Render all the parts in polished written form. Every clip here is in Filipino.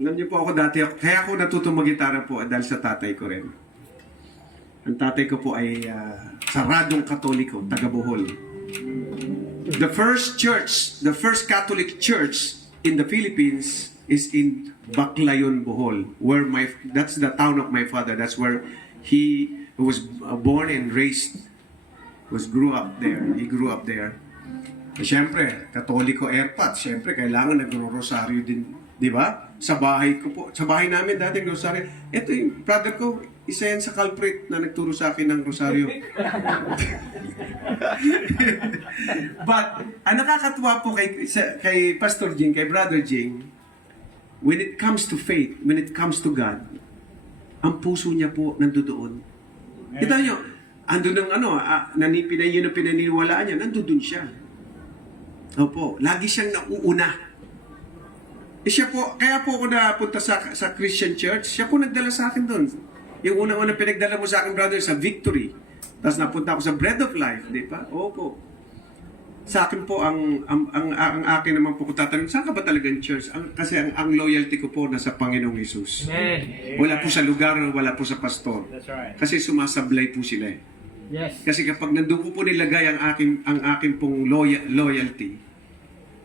Alam niyo po ako dati, kaya ako natutong mag-gitara po dahil sa tatay ko rin. Ang tatay ko po ay saradong Katoliko, taga Bohol. The first church, the first Catholic church in the Philippines is in Baclayon, Bohol, where that's the town of my father. That's where he was born and raised, grew up there. He grew up there. Siyempre, Katoliko airpat, siyempre, kailangan nagro-rosaryo din, di ba? Sa bahay ko po, sa bahay namin dating rosaryo. Ito yung brother ko, isa yan sa culprit na nagturo sa akin ng rosaryo. But, ang nakakatuwa po kay Pastor Jing, kay Brother Jing, when it comes to faith, when it comes to God, ang puso niya po nandoon. Kita nyo, andun ng yun ang pinaniniwalaan niya, nandoon siya. Opo, lagi siyang nauuna. Siya po, kaya po ako napunta sa Christian Church, siya po nagdala sa akin doon. Yung una-una pinagdala mo sa akin, brother, sa Victory. Tapos napunta ako sa Bread of Life, di ba? Opo. Sa akin po, ang akin naman po kung tatanong, saan ka ba talagang church? Kasi ang loyalty ko po nasa Panginoong Hesus. Wala po sa lugar, wala po sa pastor. That's right. Kasi sumasablay po sila eh. Yes. Kasi kapag nandun ko po nilagay ang aking pong loyalty,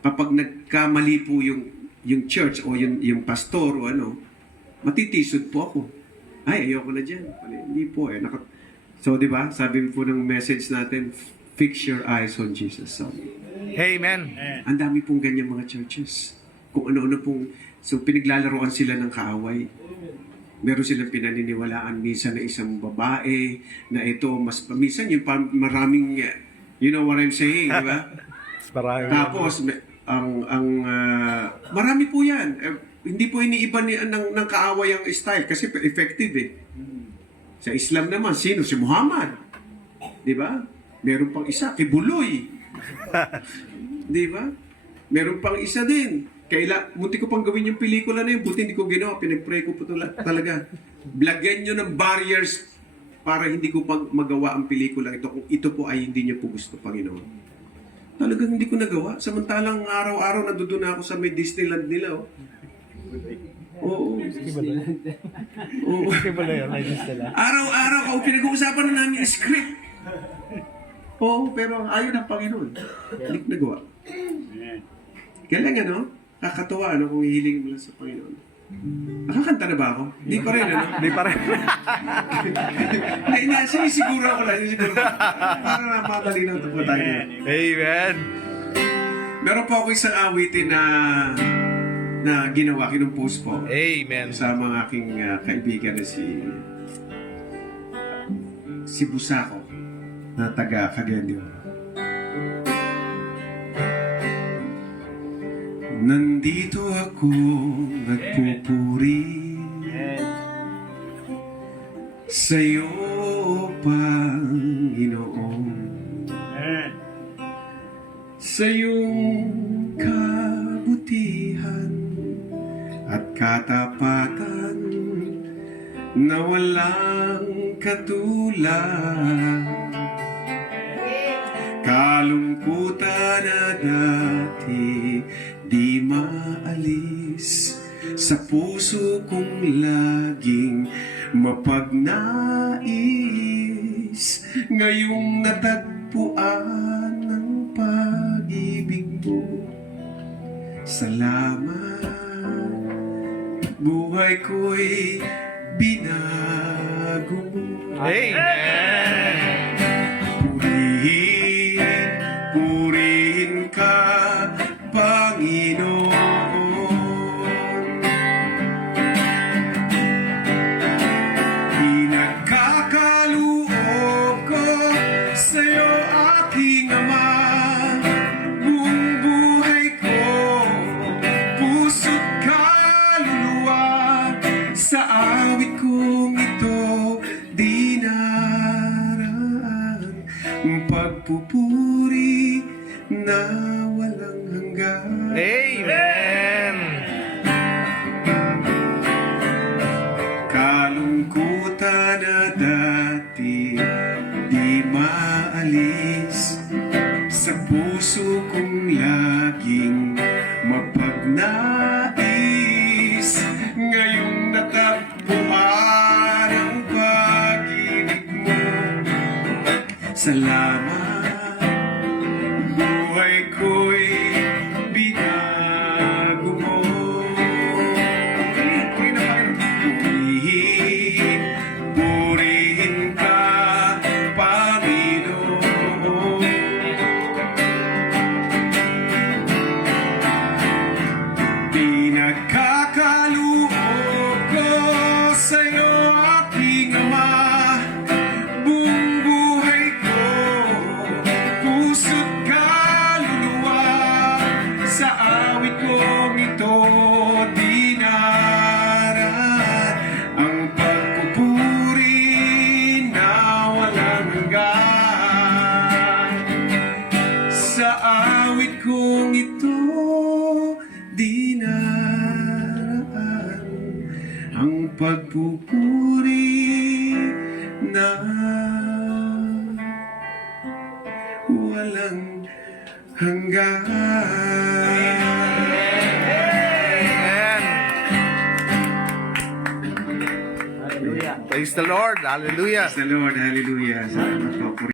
kapag nagkamali po yung church o yung pastor o matitisod po ako. Ay, ayoko na dyan. Hindi po eh. So, di ba? Sabi po ng message natin, fix your eyes on Jesus. So, Amen. ang dami pong ganyan mga churches. Kung ano-ano pong, so pinaglalaroan sila ng kaaway. Meron silang pinaniniwalaan minsan na isang babae na ito, minsan yung maraming, you know what I'm saying, di ba? Tapos, marami po yan. Hindi po iniiba ng kaaway ang style kasi effective eh. Sa Islam naman, sino? Si Muhammad. Di ba? Meron pang isa, Kibuloy. Di ba? Meron pang isa din. Munti ko pang gawin yung pelikula na yun, buti hindi ko ginawa, pinag-pray ko po talaga. Blagyan nyo ng barriers para hindi ko pang magawa ang pelikula ito kung ito po ay hindi nyo po gusto, Panginoon. Talagang hindi ko nagawa. Samantalang araw-araw nandoon ako sa may Disneyland nila. Oo. Oo. Araw-araw ako pinag-uusapan na namin yung script. Oo, pero ayaw ng Panginoon. Hindi ko nagawa. Kailan kakatuwa kung hihiling mo lang sa Panginoon. Nakakanta na ba ako? Hindi pa rin, Hindi pa rin. Sinisiguro ako lang. Para mamalinaw ito po tayo. Amen. Meron po ako isang awitin na ginawa, kinumpose po. Amen. Sa mga aking kaibigan na si Busako na taga Cagayan de Oro. Nandito ako nagpupuri sa'yo, Panginoon, sa iyong kabutihan at katapatan na walang katulad. Kalungkutan na dati di maalis sa puso kong laging mapagnais. Ngayong natagpuan ng pag-ibig mo, salamat. Buhay ko'y binago mo. Amen. Purihin ka, Panginoon. Pinagkakaloob ko sa'yo, aking Ama, buong buhay ko, puso't kaluluwa, sa awit kong ito dinaraan, pagpupuri na walang hanggan. Amen. Kalungkutan na dati di maalis sa puso kong laging mapagnais. Salamat, buhay ko'y binago mo. Purihin, purihin ka, Panginoon. Pinagkakaloob ko sa'yo, aking Ama, buong buhay ko, puso't kaluluwa, sa awit kong ito dinarat ang pagpupuri na walang hanggan. Sa awit kong ito dinaraan ang pagpupuri na walang hanggan. Amen. Praise the Lord. Hallelujah. Praise the Lord, hallelujah. Salamat po.